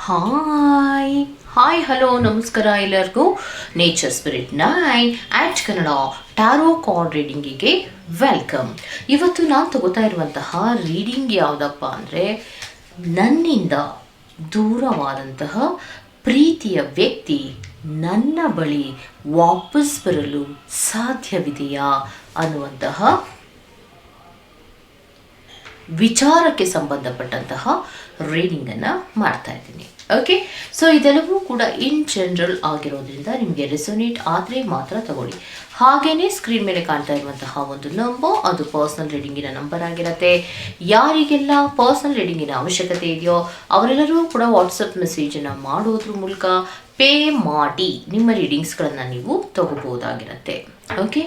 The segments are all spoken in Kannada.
ಹಾಯ್ ಹಾಯ್ ಹಲೋ ನಮಸ್ಕಾರ ಎಲ್ಲರಿಗೂ. Nature spirit nine at Kannada tarot card ರೀಡಿಂಗಿಗೆ welcome ಇವತ್ತು ನಾನು ತಗೋತಾ ಇರುವಂತಹ ರೀಡಿಂಗ್ ಯಾವುದಪ್ಪ ಅಂದರೆ ನನ್ನಿಂದ ದೂರವಾದಂತಹ ಪ್ರೀತಿಯ ವ್ಯಕ್ತಿ ನನ್ನ ಬಳಿ ವಾಪಸ್ ಬರಲು ಸಾಧ್ಯವಿದೆಯಾ ಅನ್ನುವಂತಹ ವಿಚಾರಕ್ಕೆ ಸಂಬಂಧಪಟ್ಟಂತಹ ರೀಡಿಂಗನ್ನು ಮಾಡ್ತಾ ಇದ್ದೀನಿ. ಓಕೆ ಸೊ ಇದೆಲ್ಲವೂ ಕೂಡ ಇನ್ ಜನರಲ್ ಆಗಿರೋದ್ರಿಂದ ನಿಮಗೆ ರೆಸೊನೇಟ್ ಆದರೆ ಮಾತ್ರ ತಗೊಳ್ಳಿ. ಹಾಗೇನೆ ಸ್ಕ್ರೀನ್ ಮೇಲೆ ಕಾಣ್ತಾ ಇರುವಂತಹ ಒಂದು ನಂಬರ್ ಅದು ಪರ್ಸನಲ್ ರೀಡಿಂಗಿನ ನಂಬರ್ ಆಗಿರುತ್ತೆ. ಯಾರಿಗೆಲ್ಲ ಪರ್ಸನಲ್ ರೀಡಿಂಗಿನ ಅವಶ್ಯಕತೆ ಇದೆಯೋ ಅವರೆಲ್ಲರೂ ಕೂಡ ವಾಟ್ಸಪ್ ಮೆಸೇಜನ್ನು ಮಾಡೋದ್ರ ಮೂಲಕ ಪೇ ಮಾಡಿ ನಿಮ್ಮ ರೀಡಿಂಗ್ಸ್ಗಳನ್ನು ನೀವು ತಗೋಬೋದಾಗಿರುತ್ತೆ ಓಕೆ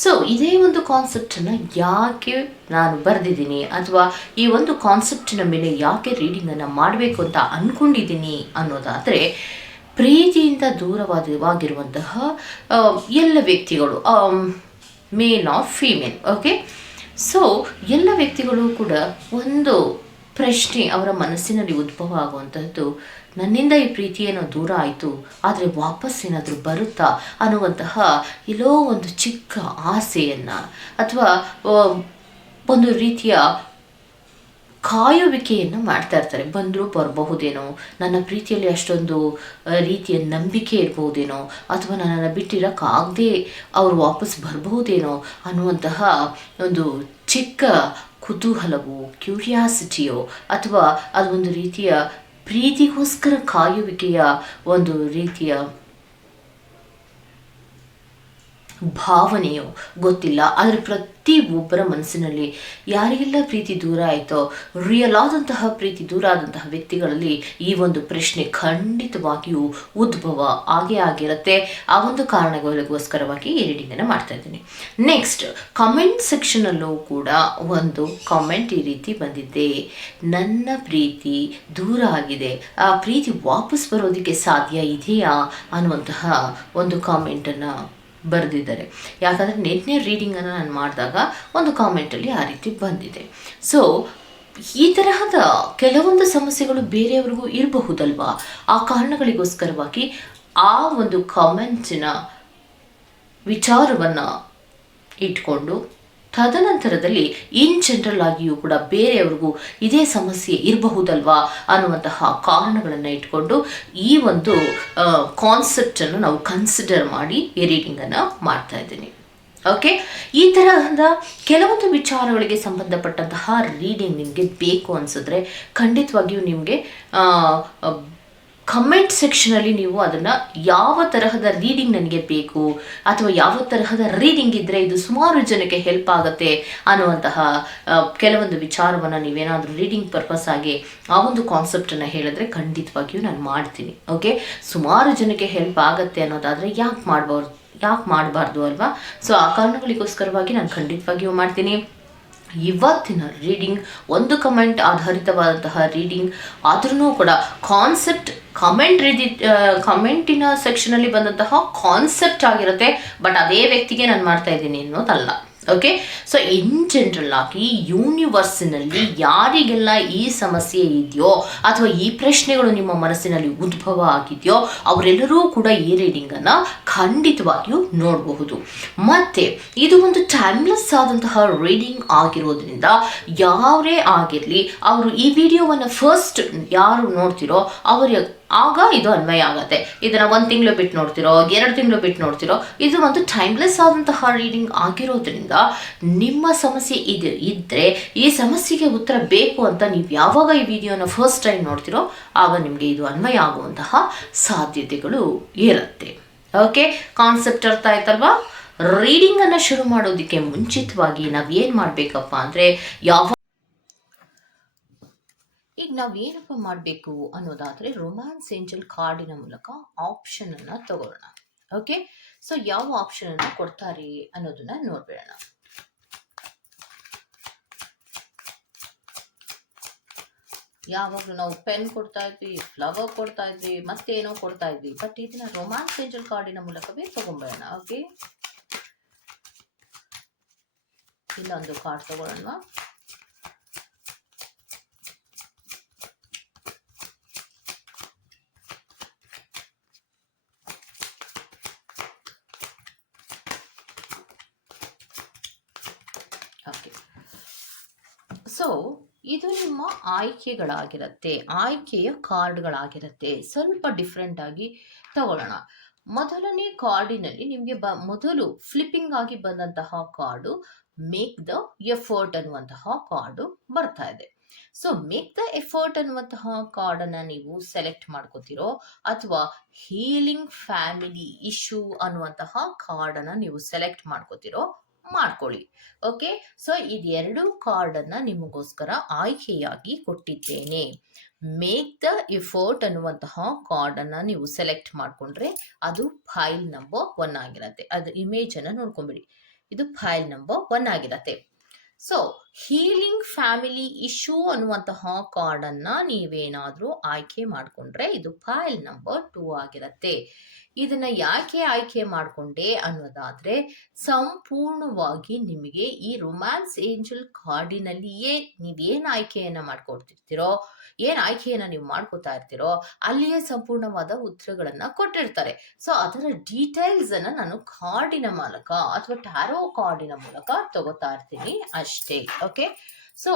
ಸೊ ಇದೇ ಒಂದು ಕಾನ್ಸೆಪ್ಟನ್ನು ಯಾಕೆ ನಾನು ಬರೆದಿದ್ದೀನಿ ಅಥವಾ ಈ ಒಂದು ಕಾನ್ಸೆಪ್ಟಿನ ಮೇಲೆ ಯಾಕೆ ರೀಡಿಂಗನ್ನು ಮಾಡಬೇಕು ಅಂತ ಅಂದ್ಕೊಂಡಿದ್ದೀನಿ ಅನ್ನೋದಾದರೆ, ಪ್ರೀತಿಯಿಂದ ದೂರವಾದವಾಗಿರುವಂತಹ ಎಲ್ಲ ವ್ಯಕ್ತಿಗಳು male of female okay so ಎಲ್ಲ ವ್ಯಕ್ತಿಗಳು ಕೂಡ ಒಂದು ಪ್ರಶ್ನೆ ಅವರ ಮನಸ್ಸಿನಲ್ಲಿ ಉದ್ಭವ ಆಗುವಂತಹದ್ದು, ನನ್ನಿಂದ ಈ ಪ್ರೀತಿ ಏನೋ ದೂರ ಆಯಿತು, ಆದರೆ ವಾಪಸ್ ಏನಾದರೂ ಬರುತ್ತಾ ಅನ್ನುವಂತಹ ಎಲ್ಲೋ ಒಂದು ಚಿಕ್ಕ ಆಸೆಯನ್ನು, ಅಥವಾ ಒಂದು ರೀತಿಯ ಕಾಯುವಿಕೆಯನ್ನು ಮಾಡ್ತಾ ಇರ್ತಾರೆ. ಬಂದರೂ ಬರಬಹುದೇನೋ, ನನ್ನ ಪ್ರೀತಿಯಲ್ಲಿ ಅಷ್ಟೊಂದು ರೀತಿಯ ನಂಬಿಕೆ ಇರ್ಬೋದೇನೋ ಅಥವಾ ನನ್ನನ್ನು ಬಿಟ್ಟಿರೋಕ್ಕಾಗದೆ ಅವರು ವಾಪಸ್ ಬರಬಹುದೇನೋ ಅನ್ನುವಂತಹ ಒಂದು ಚಿಕ್ಕ ಕುತೂಹಲವೋ, ಕ್ಯೂರಿಯಾಸಿಟಿಯೋ, ಅಥವಾ ಅದೊಂದು ರೀತಿಯ ಪ್ರೀತಿಗೋಸ್ಕರ ಕಾಯುವಿಕೆಯ ಒಂದು ರೀತಿಯ ಭಾವನೆಯೋ ಗೊತ್ತಿಲ್ಲ. ಆದರೆ ಪ್ರತಿ ಒಬ್ಬರ ಮನಸ್ಸಿನಲ್ಲಿ ಯಾರಿಗೆಲ್ಲ ಪ್ರೀತಿ ದೂರ ಆಯಿತೋ ರಿಯಲ್ ಆದಂತಹ ಪ್ರೀತಿ ದೂರ ಆದಂತಹ ವ್ಯಕ್ತಿಗಳಲ್ಲಿ ಈ ಒಂದು ಪ್ರಶ್ನೆ ಖಂಡಿತವಾಗಿಯೂ ಉದ್ಭವ ಆಗೇ ಆಗಿರುತ್ತೆ. ಆ ಒಂದು ಕಾರಣಗಳಿಗೋಸ್ಕರವಾಗಿ ಈ ರೀಡಿಂಗನ್ನು ಮಾಡ್ತಾ ಇದ್ದೀನಿ. ನೆಕ್ಸ್ಟ್ ಕಮೆಂಟ್ ಸೆಕ್ಷನಲ್ಲೂ ಕೂಡ ಒಂದು ಕಾಮೆಂಟ್ ಈ ರೀತಿ ಬಂದಿದೆ. ನನ್ನ ಪ್ರೀತಿ ದೂರ ಆಗಿದೆ. ಆ ಪ್ರೀತಿ ವಾಪಸ್ ಬರೋದಕ್ಕೆ ಸಾಧ್ಯ ಇದೆಯಾ? ಅನ್ನುವಂತಹ ಒಂದು ಕಾಮೆಂಟನ್ನು ಬರೆದಿದ್ದಾರೆ. ಯಾಕಂದರೆ ನೆನ್ನೆ ರೀಡಿಂಗನ್ನು ನಾನು ಮಾಡಿದಾಗ ಒಂದು ಕಾಮೆಂಟಲ್ಲಿ ಆ ರೀತಿ ಬಂದಿದೆ. ಸೊ ಈ ತರಹದ ಕೆಲವೊಂದು ಸಮಸ್ಯೆಗಳು ಬೇರೆಯವ್ರಿಗೂ ಇರಬಹುದಲ್ವಾ? ಆ ಕಾರಣಗಳಿಗೋಸ್ಕರವಾಗಿ ಆ ಒಂದು ಕಾಮೆಂಟ್ಸಿನ ವಿಚಾರವನ್ನು ಇಟ್ಕೊಂಡು ತದನಂತರದಲ್ಲಿ ಇನ್ ಜನರಲ್ ಆಗಿಯೂ ಕೂಡ ಬೇರೆಯವ್ರಿಗೂ ಇದೇ ಸಮಸ್ಯೆ ಇರಬಹುದಲ್ವಾ ಅನ್ನುವಂತಹ ಕಾರಣಗಳನ್ನು ಇಟ್ಕೊಂಡು ಈ ಒಂದು ಕಾನ್ಸೆಪ್ಟನ್ನು ನಾವು ಕನ್ಸಿಡರ್ ಮಾಡಿ ಈ ರೀಡಿಂಗನ್ನು ಮಾಡ್ತಾ ಇದ್ದೀನಿ. ಓಕೆ ಈ ತರಹದ ಕೆಲವೊಂದು ವಿಚಾರಗಳಿಗೆ ಸಂಬಂಧಪಟ್ಟಂತಹ ರೀಡಿಂಗ್ ನಿಮಗೆ ಬೇಕು ಅನಿಸಿದ್ರೆ ಖಂಡಿತವಾಗಿಯೂ ನಿಮಗೆ ಕಮೆಂಟ್ ಸೆಕ್ಷನಲ್ಲಿ ನೀವು ಅದನ್ನು ಯಾವ ತರಹದ ರೀಡಿಂಗ್ ನನಗೆ ಬೇಕು ಅಥವಾ ಯಾವ ತರಹದ ರೀಡಿಂಗ್ ಇದ್ದರೆ ಇದು ಸುಮಾರು ಜನಕ್ಕೆ ಹೆಲ್ಪ್ ಆಗುತ್ತೆ ಅನ್ನುವಂತಹ ಕೆಲವೊಂದು ವಿಚಾರವನ್ನು ನೀವೇನಾದರೂ ರೀಡಿಂಗ್ ಪರ್ಪಸ್ ಆಗಿ ಆ ಒಂದು ಕಾನ್ಸೆಪ್ಟನ್ನು ಹೇಳಿದ್ರೆ ಖಂಡಿತವಾಗಿಯೂ ನಾನು ಮಾಡ್ತೀನಿ ಓಕೆ ಸುಮಾರು ಜನಕ್ಕೆ ಹೆಲ್ಪ್ ಆಗುತ್ತೆ ಅನ್ನೋದಾದರೆ ಯಾಕೆ ಮಾಡಬಾರ್ದು ಯಾಕೆ ಮಾಡಬಾರ್ದು ಅಲ್ವಾ? ಸೊ ಆ ಕಾರಣಗಳಿಗೋಸ್ಕರವಾಗಿ ನಾನು ಖಂಡಿತವಾಗಿಯೂ ಮಾಡ್ತೀನಿ. ಇವತ್ತಿನ ರೀಡಿಂಗ್ ಒಂದು ಕಮೆಂಟ್ ಆಧಾರಿತವಾದಂತಹ ರೀಡಿಂಗ್ ಆದ್ರೂ ಕೂಡ ಕಾನ್ಸೆಪ್ಟ್ ಕಮೆಂಟ್ ರೀತಿ ಕಮೆಂಟಿನ ಸೆಕ್ಷನಲ್ಲಿ ಬಂದಂತಹ ಕಾನ್ಸೆಪ್ಟ್ ಆಗಿರುತ್ತೆ. ಬಟ್ ಅದೇ ವ್ಯಕ್ತಿಗೆ ನಾನು ಮಾಡ್ತಾ ಇದ್ದೀನಿ ಅನ್ನೋದಲ್ಲ. ಓಕೆ ಸೊ ಇನ್ ಜನರಲ್ ಆಗಿ ಯೂನಿವರ್ಸಿನಲ್ಲಿ ಯಾರಿಗೆಲ್ಲ ಈ ಸಮಸ್ಯೆ ಇದೆಯೋ, ಅಥವಾ ಈ ಪ್ರಶ್ನೆಗಳು ನಿಮ್ಮ ಮನಸ್ಸಿನಲ್ಲಿ ಉದ್ಭವ ಆಗಿದೆಯೋ, ಅವರೆಲ್ಲರೂ ಕೂಡ ಈ ರೀಡಿಂಗನ್ನು ಖಂಡಿತವಾಗಿಯೂ ನೋಡಬಹುದು. ಮತ್ತೆ, ಇದು ಒಂದು ಟೈಮ್ಲೆಸ್ ಆದಂತಹ ರೀಡಿಂಗ್ ಆಗಿರೋದ್ರಿಂದ ಯಾರೇ ಆಗಿರಲಿ, ಅವರು ಈ ವಿಡಿಯೋವನ್ನು ಫಸ್ಟ್ ಯಾರು ನೋಡ್ತಿರೋ, ಅವರ ಆಗ ಇದು ಅನ್ವಯ ಆಗತ್ತೆ. ಇದನ್ನ ಒಂದು ತಿಂಗಳು ಬಿಟ್ಟು ನೋಡ್ತಿರೋ ಎರಡು ತಿಂಗಳು ಬಿಟ್ಟು ನೋಡ್ತಿರೋ, ಇದು ಒಂದು ಟೈಮ್ಲೆಸ್ ಆದಂತಹ ರೀಡಿಂಗ್ ಆಗಿರೋದ್ರಿಂದ ನಿಮ್ಮ ಸಮಸ್ಯೆ ಇದು ಇದ್ದರೆ ಈ ಸಮಸ್ಯೆಗೆ ಉತ್ತರ ಬೇಕು ಅಂತ ನೀವು ಯಾವಾಗ ಈ ವಿಡಿಯೋನ ಫಸ್ಟ್ ಟೈಮ್ ನೋಡ್ತಿರೋ, ಆಗ ನಿಮಗೆ ಇದು ಅನ್ವಯ ಆಗುವಂತಹ ಸಾಧ್ಯತೆಗಳು ಇರುತ್ತೆ. ಓಕೆ ಕಾನ್ಸೆಪ್ಟ್ ಅರ್ಥ ಆಯ್ತಲ್ವಾ? ರೀಡಿಂಗನ್ನು ಶುರು ಮಾಡೋದಕ್ಕೆ ಮುಂಚಿತವಾಗಿ ನಾವೇನು ಮಾಡಬೇಕಪ್ಪ ಅಂದರೆ ಯಾವ ಈಗ ನಾವು ಏನಪ್ಪ ಮಾಡಬೇಕು ಅನ್ನೋದಾದರೆ ರೊಮ್ಯಾನ್ಸ್ ಏಂಜಲ್ ಕಾರ್ಡಿನ ಮೂಲಕ ಆಪ್ಷನನ್ನು ತಗೊಳ್ಳೋಣ. ಓಕೆ ಸೊ ಯಾವ ಆಪ್ಷನನ್ನು ಕೊಡ್ತಾರೆ ಅನ್ನೋದನ್ನ ನೋಡ್ಬಿಡೋಣ. ಯಾವಾಗಲೂ ನಾವು ಪೆನ್ ಕೊಡ್ತಾ ಇದ್ವಿ ಫ್ಲವರ್ ಕೊಡ್ತಾ ಇದ್ವಿ, ಮತ್ತೇನೋ ಕೊಡ್ತಾ ಇದ್ವಿ. ಬಟ್ ಇದನ್ನ ರೊಮ್ಯಾನ್ಸ್ ಏಂಜಲ್ ಕಾರ್ಡಿನ ಮೂಲಕವೇ ತಗೊಂಬೋಣ ಓಕೆ ಇಲ್ಲೊಂದು ಕಾರ್ಡ್ ತಗೊಳ್ಳೋಣ. ಓಕೆ ಸೊ ಇದು ನಿಮ್ಮ ಆಯ್ಕೆಗಳಾಗಿರುತ್ತೆ. ಆಯ್ಕೆಯ ಕಾರ್ಡ್ಗಳಾಗಿರುತ್ತೆ. ಸ್ವಲ್ಪ ಡಿಫ್ರೆಂಟ್ ಆಗಿ ತಗೊಳ್ಳೋಣ. ಮೊದಲನೇ ಕಾರ್ಡಿನಲ್ಲಿ ನಿಮಗೆ ಬ, ಮೊದಲು ಫ್ಲಿಪ್ಪಿಂಗ್ ಆಗಿ ಬಂದಂತಹ ಕಾರ್ಡು ಮೇಕ್ ದ ಎಫರ್ಟ್ ಅನ್ನುವಂತಹ ಕಾರ್ಡು ಬರ್ತಾ ಇದೆ. ಸೊ ಮೇಕ್ ದ ಎಫರ್ಟ್ ಅನ್ನುವಂತಹ ಕಾರ್ಡನ್ನು ನೀವು ಸೆಲೆಕ್ಟ್ ಮಾಡ್ಕೋತಿರೋ, ಅಥವಾ ಹೀಲಿಂಗ್ ಫ್ಯಾಮಿಲಿ ಇಶ್ಯೂ ಅನ್ನುವಂತಹ ಕಾರ್ಡನ್ನು ನೀವು ಸೆಲೆಕ್ಟ್ ಮಾಡ್ಕೋತಿರೋ ಮಾಡ್ಕೊಳ್ಳಿ. ಓಕೆ ಸೊ ಇದೆರಡು ಕಾರ್ಡನ್ನು ನಿಮಗೋಸ್ಕರ ಆಯ್ಕೆಯಾಗಿ ಕೊಟ್ಟಿದ್ದೇನೆ. ಮೇಕ್ ದ ಎಫರ್ಟ್ ಅನ್ನುವಂತಹ ಕಾರ್ಡನ್ನು ನೀವು ಸೆಲೆಕ್ಟ್ ಮಾಡಿಕೊಂಡ್ರೆ ಅದು ಫೈಲ್ ನಂಬರ್ ಒನ್ ಆಗಿರತ್ತೆ. ಅದು ಇಮೇಜನ್ನು ನೋಡ್ಕೊಂಬಿಡಿ. ಇದು ಫೈಲ್ ನಂಬರ್ ಒನ್ ಆಗಿರತ್ತೆ. ಸೊ ಹೀಲಿಂಗ್ ಫ್ಯಾಮಿಲಿ ಇಶ್ಯೂ ಅನ್ನುವಂತಹ ಕಾರ್ಡನ್ನು ನೀವೇನಾದರೂ ಆಯ್ಕೆ ಮಾಡಿಕೊಂಡ್ರೆ ಇದು ಫೈಲ್ ನಂಬರ್ ಟೂ ಆಗಿರತ್ತೆ. ಇದನ್ನ ಯಾಕೆ ಆಯ್ಕೆ ಮಾಡಿಕೊಂಡೆ ಅನ್ನೋದಾದ್ರೆ ಸಂಪೂರ್ಣವಾಗಿ ನಿಮಗೆ ಈ ರೊಮ್ಯಾನ್ಸ್ ಏಂಜಲ್ ಕಾರ್ಡಿನಲ್ಲಿಯೇ ನೀವೇನು ಆಯ್ಕೆಯನ್ನ ಮಾಡ್ಕೊಡ್ತಿರ್ತೀರೋ, ಏನು ಆಯ್ಕೆಯನ್ನ ನೀವು ಮಾಡ್ಕೋತಾ ಇರ್ತೀರೋ ಅಲ್ಲಿಯೇ ಸಂಪೂರ್ಣವಾದ ಉತ್ತರಗಳನ್ನ ಕೊಟ್ಟಿರ್ತಾರೆ. ಸೊ ಅದರ ಡೀಟೇಲ್ಸ್ ಅನ್ನ ನಾನು ಕಾರ್ಡಿನ ಮೂಲಕ ಅಥವಾ ಟ್ಯಾರೋ ಕಾರ್ಡಿನ ಮೂಲಕ ತಗೋತಾ ಇರ್ತೀನಿ ಅಷ್ಟೇ ಓಕೆ ಸೊ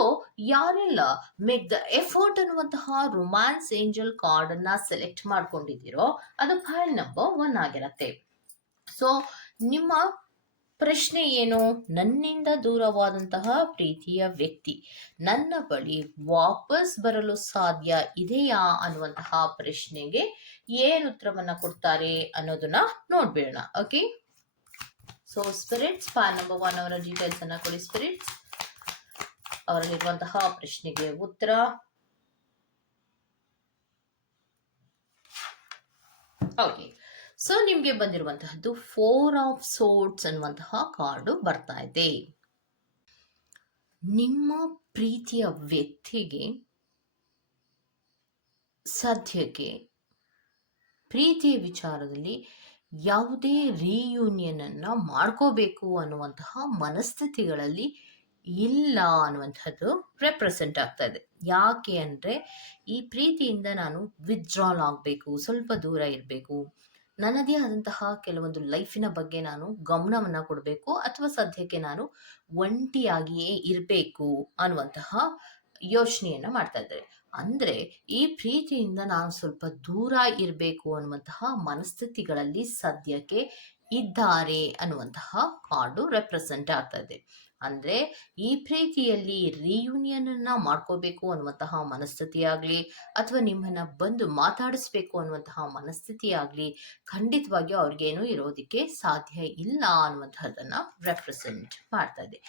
ಯಾರೆಲ್ಲ ಮೇಕ್ ದ ಎಫರ್ಟ್ ಅನ್ನುವಂತಹ ರೊಮ್ಯಾನ್ಸ್ ಏಂಜಲ್ ಕಾರ್ಡ್ ಅನ್ನ ಸೆಲೆಕ್ಟ್ ಮಾಡ್ಕೊಂಡಿದ್ದೀರೋ, ಅದು ಫೈಲ್ ನಂಬರ್ ಒನ್ ಆಗಿರತ್ತೆ. ಸೊ ನಿಮ್ಮ ಪ್ರಶ್ನೆ ಏನು? ನನ್ನಿಂದ ದೂರವಾದಂತಹ ಪ್ರೀತಿಯ ವ್ಯಕ್ತಿ, ನನ್ನ ಬಳಿ ವಾಪಸ್ ಬರಲು ಸಾಧ್ಯ ಇದೆಯಾ ಅನ್ನುವಂತಹ ಪ್ರಶ್ನೆಗೆ ಏನು ಉತ್ತರವನ್ನ ಕೊಡ್ತಾರೆ ಅನ್ನೋದನ್ನ ನೋಡ್ಬೇಡ okay so spirits pile number one ಅವರ ಡೀಟೇಲ್ಸ್ ಅನ್ನ ಕೊಡಿ ಸ್ಪಿರಿಟ್ಸ್ ಅವರಲ್ಲಿರುವಂತಹ ಪ್ರಶ್ನೆಗೆ ಉತ್ತರ. ಓಕೆ ಸೊ ನಿಮಗೆ ಬಂದಿರುವಂತಹದ್ದು ಫೋರ್ ಆಫ್ ಸೋರ್ಟ್ಸ್ ಅನ್ನುವಂತಹ ಕಾರ್ಡು ಬರ್ತಾ ಇದೆ. ನಿಮ್ಮ ಪ್ರೀತಿಯ ವ್ಯಕ್ತಿಗೆ, ಸದ್ಯಕ್ಕೆ, ಪ್ರೀತಿಯ ವಿಚಾರದಲ್ಲಿ ಯಾವುದೇ ರೀಯೂನಿಯನ್ ಅನ್ನ ಮಾಡ್ಕೋಬೇಕು ಅನ್ನುವಂತಹ ಮನಸ್ಥಿತಿಗಳಲ್ಲಿ ಇಲ್ಲ ಅನ್ನುವಂಥದ್ದು ರೆಪ್ರೆಸೆಂಟ್ ಆಗ್ತಾ ಇದೆ ಯಾಕೆ ಅಂದರೆ ಈ ಪ್ರೀತಿಯಿಂದ ನಾನು ವಿತ್ಡ್ರಾಲ್ ಆಗಬೇಕು, ಸ್ವಲ್ಪ ದೂರ ಇರಬೇಕು. ನನ್ನದೇ ಆದಂತಹ ಕೆಲವೊಂದು ಲೈಫಿನ ಬಗ್ಗೆ ನಾನು ಗಮನವನ್ನು ಕೊಡಬೇಕು ಅಥವಾ ಸದ್ಯಕ್ಕೆ ನಾನು ಒಂಟಿಯಾಗಿಯೇ ಇರಬೇಕು ಅನ್ನುವಂತಹ ಯೋಚನೆಯನ್ನ ಮಾಡ್ತಾ ಇದ್ದಾರೆ ಅಂದ್ರೆ ಈ ಪ್ರೀತಿಯಿಂದ ನಾನು ಸ್ವಲ್ಪ ದೂರ ಇರಬೇಕು ಅನ್ನುವಂತಹ ಮನಸ್ಥಿತಿಗಳಲ್ಲಿ ಸದ್ಯಕ್ಕೆ ಇದ್ದಾರೆ ಅನ್ನುವಂತಹ ಕಾರ್ಡು ರೆಪ್ರೆಸೆಂಟ್ ಆಗ್ತಾ ಇದೆ. ಅಂದ್ರೆ ಈ ಪ್ರೀತಿಯಲ್ಲಿ ರಿಯೂನಿಯನ್ ಅನ್ನ ಮಾಡ್ಕೋಬೇಕು ಅನ್ನುವಂತಹ ಮನಸ್ಥಿತಿ ಆಗ್ಲಿ, ಅಥವಾ ನಿಮ್ಮನ್ನ ಬಂದು ಮಾತಾಡಿಸ್ಬೇಕು ಅನ್ನುವಂತಹ ಮನಸ್ಥಿತಿ ಆಗ್ಲಿ, ಖಂಡಿತವಾಗಿಯೂ ಅವ್ರಿಗೇನು ಇರೋದಕ್ಕೆ ಸಾಧ್ಯ ಇಲ್ಲ ಅನ್ನುವಂಥದ್ದನ್ನು ರೆಪ್ರೆಸೆಂಟ್ ಮಾಡ್ತಾ ಇದೆ.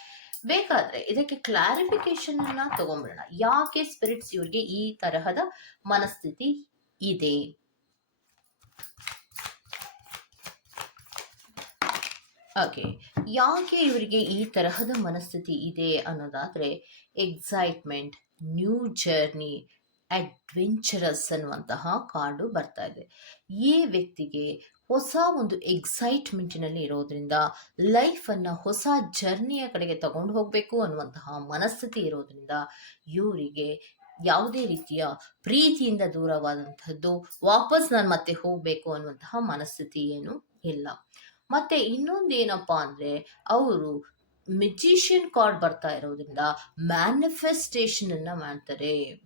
ಬೇಕಾದ್ರೆ ಇದಕ್ಕೆ ಕ್ಲಾರಿಫಿಕೇಶನ್ ಅನ್ನ ತಗೊಂಡ್ಬಿಡೋಣ. ಯಾಕೆ ಸ್ಪಿರಿಟ್ಸ್ ಇವ್ರಿಗೆ ಈ ತರಹದ ಮನಸ್ಥಿತಿ ಇದೆ? ಓಕೆ ಯಾಕೆ ಇವರಿಗೆ ಈ ತರಹದ ಮನಸ್ಥಿತಿ ಇದೆ ಅನ್ನೋದಾದರೆ ಎಕ್ಸೈಟ್ಮೆಂಟ್ ನ್ಯೂ ಜರ್ನಿ ಅಡ್ವೆಂಚರಸ್ ಅನ್ನುವಂತಹ ಕಾರ್ಡು ಬರ್ತಾ ಇದೆ. ಈ ವ್ಯಕ್ತಿಗೆ ಹೊಸ ಒಂದು ಎಕ್ಸೈಟ್ಮೆಂಟಿನಲ್ಲಿ ಇರೋದ್ರಿಂದ ಲೈಫನ್ನು ಹೊಸ ಜರ್ನಿಯ ಕಡೆಗೆ ತಗೊಂಡು ಹೋಗಬೇಕು ಅನ್ನುವಂತಹ ಮನಸ್ಥಿತಿ ಇರೋದ್ರಿಂದ ಇವರಿಗೆ ಯಾವುದೇ ರೀತಿಯ ಪ್ರೀತಿಯಿಂದ ದೂರವಾದಂಥದ್ದು ವಾಪಸ್ ನಾನು ಮತ್ತೆ ಹೋಗಬೇಕು ಅನ್ನುವಂತಹ ಮನಸ್ಥಿತಿ ಏನು ಇಲ್ಲ. ಮತ್ತೆ ಇನ್ನೊಂದು ಇನ್ನೊಂದೇನಪ್ಪ ಅಂದ್ರೆ ಅವರು ಮೆಜಿಷಿಯನ್ ಕಾರ್ಡ್ ಬರ್ತಾ ಇರೋದ್ರಿಂದ ಮ್ಯಾನಿಫೆಸ್ಟೇಷನ್ ಅನ್ನ ಮಾಡ್ತಾರೆ.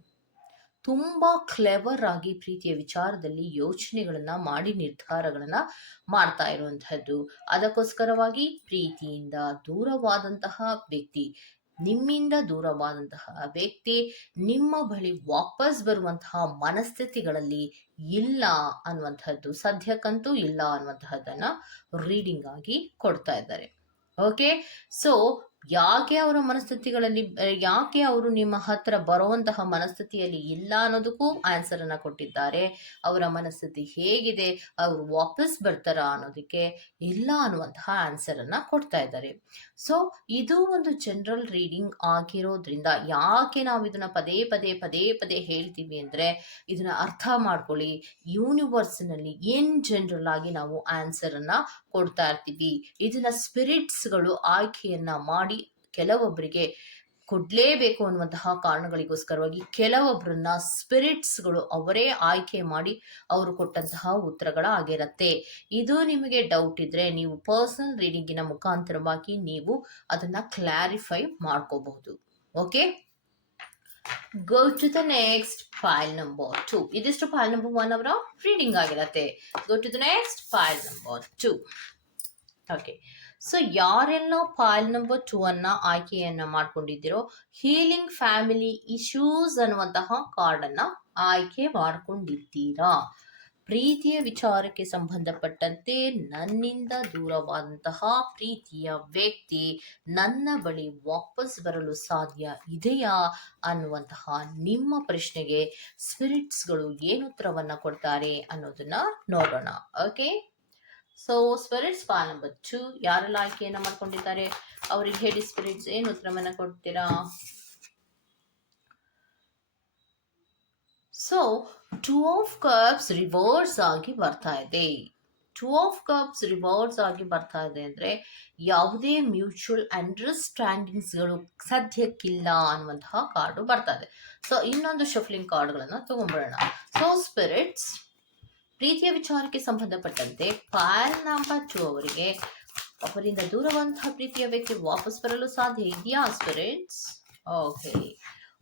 ತುಂಬಾ ಕ್ಲೆವರ್ ಆಗಿ ಪ್ರೀತಿಯ ವಿಚಾರದಲ್ಲಿ ಯೋಚನೆಗಳನ್ನ ಮಾಡಿ ನಿರ್ಧಾರಗಳನ್ನ ಮಾಡ್ತಾ ಇರುವಂತಹದ್ದು. ಅದಕ್ಕೋಸ್ಕರವಾಗಿ ಪ್ರೀತಿಯಿಂದ ದೂರವಾದಂತಹ ವ್ಯಕ್ತಿ ನಿಮ್ಮಿಂದ ದೂರವಾದಂತಹ ವ್ಯಕ್ತಿ ನಿಮ್ಮ ಬಳಿ ವಾಪಸ್ ಬರುವಂತಹ ಮನಸ್ಥಿತಿಗಳಲ್ಲಿ ಇಲ್ಲ ಅನ್ನುವಂತಹದ್ದು ಸದ್ಯಕ್ಕಂತೂ ಇಲ್ಲ ಅನ್ನುವಂತಹದ್ದನ್ನ ರೀಡಿಂಗ್ ಆಗಿ ಕೊಡ್ತಾ ಇದ್ದಾರೆ. ಓಕೆ ಸೊ ಯಾಕೆ ಅವರ ಮನಸ್ಥಿತಿಗಳಲ್ಲಿ ಯಾಕೆ ಅವರು ನಿಮ್ಮ ಹತ್ರ ಬರುವಂತಹ ಮನಸ್ಥಿತಿಯಲ್ಲಿ ಇಲ್ಲ ಅನ್ನೋದಕ್ಕೂ ಆನ್ಸರ್ ಅನ್ನ ಕೊಟ್ಟಿದ್ದಾರೆ. ಅವರ ಮನಸ್ಥಿತಿ ಹೇಗಿದೆ, ಅವರು ವಾಪಸ್ ಬರ್ತಾರಾ ಅನ್ನೋದಕ್ಕೆ ಇಲ್ಲ ಅನ್ನುವಂತಹ ಆನ್ಸರ್ ಅನ್ನ ಕೊಡ್ತಾ ಇದ್ದಾರೆ. ಸೊ ಇದು ಒಂದು ಜನರಲ್ ರೀಡಿಂಗ್ ಆಗಿರೋದ್ರಿಂದ ಯಾಕೆ ನಾವು ಇದನ್ನ ಪದೇ ಪದೇ ಪದೇ ಪದೇ ಹೇಳ್ತೀವಿ ಅಂದ್ರೆ ಇದನ್ನ ಅರ್ಥ ಮಾಡ್ಕೊಳ್ಳಿ. ಯೂನಿವರ್ಸ್ನಲ್ಲಿ ಏನ್ ಜನರಲ್ ಆಗಿ ನಾವು ಆನ್ಸರ್ ಅನ್ನ ಕೊಡ್ತಾ ಇರ್ತೀವಿ. ಇದನ್ನ ಸ್ಪಿರಿಟ್ಸ್ಗಳು ಆಯ್ಕೆಯನ್ನ ಮಾಡಿ ಕೆಲವೊಬ್ಬರಿಗೆ ಕೊಡ್ಲೇಬೇಕು ಅನ್ನುವಂತಹ ಕಾರಣಗಳಿಗೋಸ್ಕರವಾಗಿ ಕೆಲವೊಬ್ಬರನ್ನ ಸ್ಪಿರಿಟ್ಸ್ಗಳು ಅವರೇ ಆಯ್ಕೆ ಮಾಡಿ ಅವರು ಕೊಟ್ಟಂತಹ ಉತ್ತರಗಳ ಆಗಿರತ್ತೆ ಇದು ನಿಮಗೆ ಡೌಟ್ ಇದ್ರೆ ನೀವು ಪರ್ಸನಲ್ ರೀಡಿಂಗಿನ ಮುಖಾಂತರವಾಗಿ ನೀವು ಅದನ್ನ ಕ್ಲಾರಿಫೈ ಮಾಡ್ಕೋಬಹುದು. Okay go to the next pile number two ಇದಿಷ್ಟು ಫೈಲ್ ನಂಬರ್ ಒನ್ ಅವರ ರೀಡಿಂಗ್ ಆಗಿರತ್ತೆ. Go to the next pile number two okay so ಯಾರೆಲ್ಲ ಫೈಲ್ ನಂಬರ್ ಟೂ ಅನ್ನ ಆಯ್ಕೆಯನ್ನ ಮಾಡ್ಕೊಂಡಿದ್ದೀರೋ ಹೀಲಿಂಗ್ ಫ್ಯಾಮಿಲಿ ಇಶ್ಯೂಸ್ ಅನ್ನುವಂತಹ ಕಾರ್ಡ್ ಅನ್ನ ಆಯ್ಕೆ ಮಾಡ್ಕೊಂಡಿದ್ದೀರಾ? ಪ್ರೀತಿಯ ವಿಚಾರಕ್ಕೆ ಸಂಬಂಧಪಟ್ಟಂತೆ ನನ್ನಿಂದ ದೂರವಾದಂತಹ ಪ್ರೀತಿಯ ವ್ಯಕ್ತಿ ನನ್ನ ಬಳಿ ವಾಪಸ್ ಬರಲು ಸಾಧ್ಯ ಇದೆಯಾ ಅನ್ನುವಂತಹ ನಿಮ್ಮ ಪ್ರಶ್ನೆಗೆ ಸ್ಪಿರಿಟ್ಸ್ಗಳು ಏನು ಉತ್ತರವನ್ನ ಕೊಡ್ತಾರೆ ಅನ್ನೋದನ್ನ ನೋಡೋಣ okay so spirits pile number two ಯಾರೆಲ್ಲ ಆಯ್ಕೆಯನ್ನು ಮಾಡ್ಕೊಂಡಿದ್ದಾರೆ? ಅವರಿಗೆ ಹೇಳಿ ಸ್ಪಿರಿಟ್ಸ್ ಏನು ಉತ್ತರವನ್ನ ಕೊಡ್ತೀರಾ? So two of cups reverse ಆಗಿ ಬರ್ತಾ ಇದೆ. ಟೂ ಆಫ್ ಕಪ್ಸ್ ರಿವರ್ಸ್ ಆಗಿ ಬರ್ತಾ ಇದೆ ಅಂದ್ರೆ, ಯಾವುದೇ ಮ್ಯೂಚುವಲ್ ಅಂಡರ್ಸ್ಟ್ಯಾಂಡಿಂಗ್ಸ್ಗಳು ಸದ್ಯಕ್ಕಿಲ್ಲ ಅನ್ನುವಂತಹ ಕಾರ್ಡು ಬರ್ತಾ ಇದೆ. ಸೊ ಇನ್ನೊಂದು ಶಫ್ಲಿಂಗ್ ಕಾರ್ಡ್ಗಳನ್ನು ತಗೊಂಡ್ಬಿಡೋಣ ಸೊ ಸ್ಪಿರಿಟ್ಸ್ ಪ್ರೀತಿಯ ವಿಚಾರಕ್ಕೆ ಸಂಬಂಧಪಟ್ಟಂತೆ ನಂಬರ್ ಟು ಅವರಿಗೆ ಅವರಿಂದ ದೂರವಂತಹ ಪ್ರೀತಿಯ ವ್ಯಕ್ತಿ ವಾಪಸ್ ಬರಲು ಸಾಧ್ಯ ಇದೆಯಾ ಸ್ಪಿರಿಟ್ಸ್ ಓಕೆ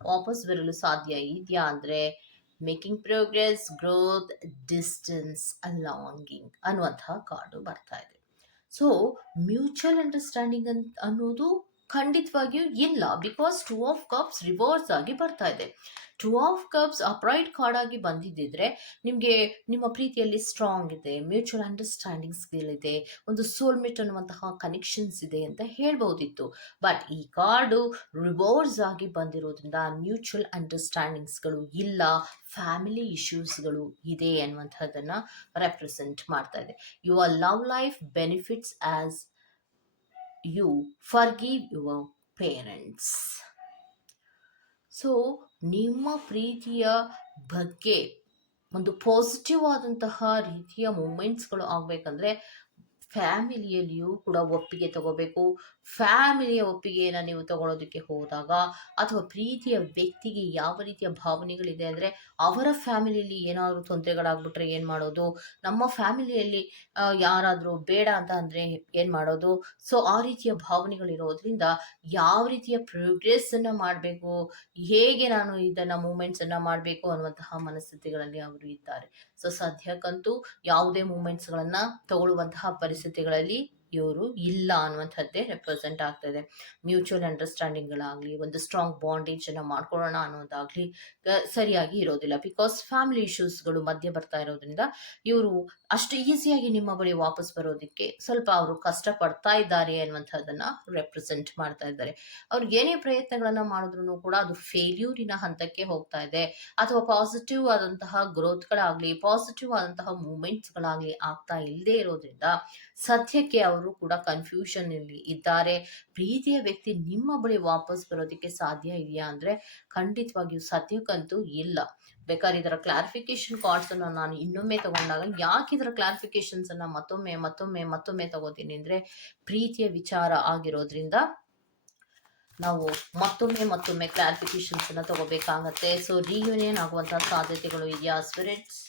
ವಾಪಸ್ ಬರಲು ಸಾಧ್ಯ ಇದೆಯಾ ಅಂದ್ರೆ ಮೇಕಿಂಗ್ ಪ್ರೋಗ್ರೆಸ್ ಗ್ರೋತ್ ಡಿಸ್ಟೆನ್ಸ್ ಅಲಾಂಗಿಂಗ್ ಅನ್ನುವಂತಹ ಕಾರ್ಡು ಬರ್ತಾ ಇದೆ. ಸೊ ಮ್ಯೂಚುವಲ್ ಅಂಡರ್ಸ್ಟ್ಯಾಂಡಿಂಗ್ ಅಂತ ಅನ್ನೋದು ಖಂಡಿತವಾಗಿಯೂ ಇಲ್ಲ. Because two of cups reverse ಆಗಿ ಬರ್ತಾ ಇದೆ. Two of cups upright card ಆಗಿ ಬಂದಿದ್ದಿದ್ರೆ ನಿಮಗೆ ನಿಮ್ಮ ಪ್ರೀತಿಯಲ್ಲಿ ಸ್ಟ್ರಾಂಗ್ ಇದೆ ಮ್ಯೂಚುವಲ್ ಅಂಡರ್ಸ್ಟ್ಯಾಂಡಿಂಗ್ ಸ್ಕಿಲ್ ಇದೆ, ಒಂದು ಸೋಲ್ಮೇಟ್ ಅನ್ನುವಂತಹ ಕನೆಕ್ಷನ್ಸ್ ಇದೆ ಅಂತ ಹೇಳ್ಬಹುದಿತ್ತು ಬಟ್ ಈ ಕಾರ್ಡು ರಿವರ್ಸ್ ಆಗಿ ಬಂದಿರೋದ್ರಿಂದ ಮ್ಯೂಚುವಲ್ ಅಂಡರ್ಸ್ಟ್ಯಾಂಡಿಂಗ್ಸ್ಗಳು ಇಲ್ಲ ಫ್ಯಾಮಿಲಿ ಇಶ್ಯೂಸ್ಗಳು ಇದೆ ಅನ್ನುವಂಥದ್ದನ್ನು ರೆಪ್ರೆಸೆಂಟ್ ಮಾಡ್ತಾ ಇದೆ. Your love life benefits as you forgive your parents so ನಿಮ್ಮ ಪ್ರೀತಿಯ ಬಗ್ಗೆ ಒಂದು ಪಾಸಿಟಿವ್ ಆದಂತಹ ರೀತಿಯ ಮೂಮೆಂಟ್ಸ್ಗಳು ಆಗಬೇಕಂದ್ರೆ ಫ್ಯಾಮಿಲಿಯಲ್ಲಿಯೂ ಕೂಡ ಒಪ್ಪಿಗೆ ತಗೋಬೇಕು. ಫ್ಯಾಮಿಲಿಯ ಒಪ್ಪಿಗೆಯನ್ನು ನೀವು ತಗೊಳ್ಳೋದಕ್ಕೆ ಹೋದಾಗ ಅಥವಾ ಪ್ರೀತಿಯ ವ್ಯಕ್ತಿಗೆ ಯಾವ ರೀತಿಯ ಭಾವನೆಗಳಿದೆ ಅಂದರೆ ಅವರ ಫ್ಯಾಮಿಲಿಯಲ್ಲಿ ಏನಾದರೂ ತೊಂದರೆಗಳಾಗ್ಬಿಟ್ರೆ ಏನು ಮಾಡೋದು? ನಮ್ಮ ಫ್ಯಾಮಿಲಿಯಲ್ಲಿ ಯಾರಾದರೂ ಬೇಡ ಅಂತ ಅಂದರೆ ಏನು ಮಾಡೋದು? ಸೊ ಆ ರೀತಿಯ ಭಾವನೆಗಳಿರೋದ್ರಿಂದ ಯಾವ ರೀತಿಯ ಪ್ರೋಗ್ರೆಸ್ಸನ್ನು ಮಾಡಬೇಕು? ಹೇಗೆ ನಾನು ಇದನ್ನು ಮೂಮೆಂಟ್ಸನ್ನು ಮಾಡಬೇಕು ಅನ್ನುವಂತಹ ಮನಸ್ಥಿತಿಗಳಲ್ಲಿ ಅವರು ಇದ್ದಾರೆ. ಸೊ ಸದ್ಯಕ್ಕಂತೂ ಯಾವುದೇ ಮೂಮೆಂಟ್ಸ್ಗಳನ್ನು ತಗೊಳ್ಳುವಂತಹ ಪರಿಸ್ಥಿತಿಗಳಲ್ಲಿ ಇವರು ಇಲ್ಲ ಅನ್ನುವಂಥದ್ದೇ ರೆಪ್ರೆಸೆಂಟ್ ಆಗ್ತಾ ಇದೆ ಮ್ಯೂಚುವಲ್ ಅಂಡರ್ಸ್ಟ್ಯಾಂಡಿಂಗ್ಗಳಾಗಲಿ ಒಂದು ಸ್ಟ್ರಾಂಗ್ ಬಾಂಡೇಜ್ ಅನ್ನ ಮಾಡ್ಕೊಳ್ಳೋಣ ಅನ್ನೋದಾಗಲಿ ಸರಿಯಾಗಿ ಇರೋದಿಲ್ಲ. ಬಿಕಾಸ್ ಫ್ಯಾಮಿಲಿ ಇಶ್ಯೂಸ್ಗಳು ಮಧ್ಯೆ ಬರ್ತಾ ಇರೋದ್ರಿಂದ ಇವರು ಅಷ್ಟು ಈಸಿಯಾಗಿ ನಿಮ್ಮ ಬಳಿ ವಾಪಸ್ ಬರೋದಕ್ಕೆ ಸ್ವಲ್ಪ ಅವರು ಕಷ್ಟ ಪಡ್ತಾ ಇದ್ದಾರೆ ಅನ್ನುವಂಥದ್ದನ್ನು ರೆಪ್ರೆಸೆಂಟ್ ಮಾಡ್ತಾ ಇದ್ದಾರೆ. ಅವ್ರಿಗೆ ಏನೇ ಪ್ರಯತ್ನಗಳನ್ನ ಮಾಡಿದ್ರು ಕೂಡ ಅದು ಫೇಲ್ಯೂರಿನ ಹಂತಕ್ಕೆ ಹೋಗ್ತಾ ಇದೆ. ಅಥವಾ ಪಾಸಿಟಿವ್ ಆದಂತಹ ಗ್ರೋತ್ಗಳಾಗಲಿ ಪಾಸಿಟಿವ್ ಆದಂತಹ ಮೂಮೆಂಟ್ಸ್ಗಳಾಗಲಿ ಆಗ್ತಾ ಇಲ್ಲದೆ ಇರೋದ್ರಿಂದ ಸದ್ಯಕ್ಕೆ ಅವರು ಕೂಡ ಕನ್ಫ್ಯೂಷನ್ ಇಲ್ಲಿ ಇದ್ದಾರೆ. ಪ್ರೀತಿಯ ವ್ಯಕ್ತಿ ನಿಮ್ಮ ಬಳಿ ವಾಪಸ್ ಬರೋದಕ್ಕೆ ಸಾಧ್ಯ ಇದೆಯಾ ಅಂದ್ರೆ ಖಂಡಿತವಾಗಿಯೂ ಸದ್ಯಕ್ಕಂತೂ ಇಲ್ಲ. ಬೇಕಾದ್ರೆ ಇದರ ಕ್ಲಾರಿಫಿಕೇಶನ್ ಕಾರ್ಡ್ಸ್ ಅನ್ನು ನಾನು ಇನ್ನೊಮ್ಮೆ ತಗೊಂಡಾಗ ಯಾಕೆ ಇದರ ಕ್ಲಾರಿಫಿಕೇಶನ್ಸ್ ಅನ್ನ ಮತ್ತೊಮ್ಮೆ ಮತ್ತೊಮ್ಮೆ ಮತ್ತೊಮ್ಮೆ ತಗೋತೀನಿ ಅಂದ್ರೆ ಪ್ರೀತಿಯ ವಿಚಾರ ಆಗಿರೋದ್ರಿಂದ ನಾವು ಮತ್ತೊಮ್ಮೆ ಮತ್ತೊಮ್ಮೆ ಕ್ಲಾರಿಫಿಕೇಶನ್ಸ್ ಅನ್ನ ತಗೋಬೇಕಾಗತ್ತೆ. ಸೊ ರೀಯೂನಿಯನ್ ಆಗುವಂತಹ ಸಾಧ್ಯತೆಗಳು ಇದೆಯಾ spirits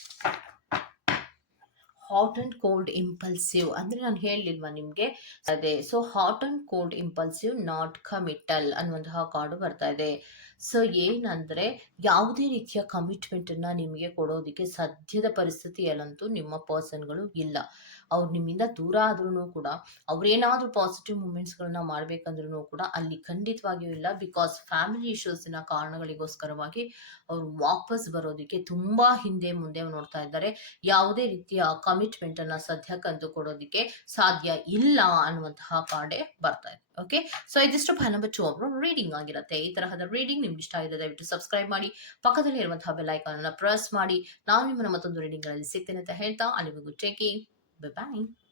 hot and cold impulsive ಅಂದರೆ ನಾನು ಹೇಳಲಿಲ್ವಾ ನಿಮಗೆ? ಅದೇ so hot and cold impulsive not committal ಅನ್ನುವಂತಹ ಕಾರ್ಡು ಬರ್ತಾ ಇದೆ. ಸೊ ಏನಂದರೆ, ಯಾವುದೇ ರೀತಿಯ ಕಮಿಟ್ಮೆಂಟ್ ಅನ್ನ ನಿಮಗೆ ಕೊಡೋದಕ್ಕೆ ಸದ್ಯದ ಪರಿಸ್ಥಿತಿಯಲ್ಲಂತೂ ನಿಮ್ಮ ಪರ್ಸನ್ಗಳು ಇಲ್ಲ. ಅವ್ರು ನಿಮ್ಮಿಂದ ದೂರ ಆದ್ರೂ ಕೂಡ ಅವ್ರೇನಾದ್ರೂ ಪಾಸಿಟಿವ್ ಮೂಮೆಂಟ್ಸ್ಗಳನ್ನ ಮಾಡ್ಬೇಕಂದ್ರೂ ಕೂಡ ಅಲ್ಲಿ ಖಂಡಿತವಾಗಿಯೂ ಇಲ್ಲ. ಬಿಕಾಸ್ ಫ್ಯಾಮಿಲಿ ಇಶ್ಯೂಸಿನ ಕಾರಣಗಳಿಗೋಸ್ಕರವಾಗಿ ಅವ್ರು ವಾಪಸ್ ಬರೋದಕ್ಕೆ ತುಂಬಾ ಹಿಂದೆ ಮುಂದೆ ನೋಡ್ತಾ ಇದ್ದಾರೆ. ಯಾವುದೇ ರೀತಿಯ ಕಮಿಟ್ಮೆಂಟ್ ಅನ್ನ ಸದ್ಯಕ್ಕಂತೂ ಕೊಡೋದಕ್ಕೆ ಸಾಧ್ಯ ಇಲ್ಲ ಅನ್ನುವಂತಹ ಕಾಡೆ ಬರ್ತಾ ಇದೆ. ಓಕೆ ಸೊ ಇದಿಷ್ಟು ನಂಬರ್ ಟು ಅವರು ರೀಡಿಂಗ್ ಆಗಿರುತ್ತೆ. ಈ ತರಹದ ರೀಡಿಂಗ್ ನಿಮ್ಗೆ ಇಷ್ಟ ಆಗಿದೆ, ದಯವಿಟ್ಟು ಸಬ್ಸ್ಕ್ರೈಬ್ ಮಾಡಿ. ಪಕ್ಕದಲ್ಲಿ ಇರುವಂತಹ ಬೆಲ್ ಐಕಾನ್ ಅನ್ನ ಪ್ರೆಸ್ ಮಾಡಿ. ನಾನು ನಿಮ್ಮನ್ನ ಮತ್ತೊಂದು ರೀಡಿಂಗ್ಗಳಲ್ಲಿ ಸಿಗ್ತೇನೆ ಅಂತ ಹೇಳ್ತಾ, ಅಲ್ಲಿವರೆಗೂ ಟೇಕಿಂಗ್ Bye bye.